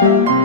thank you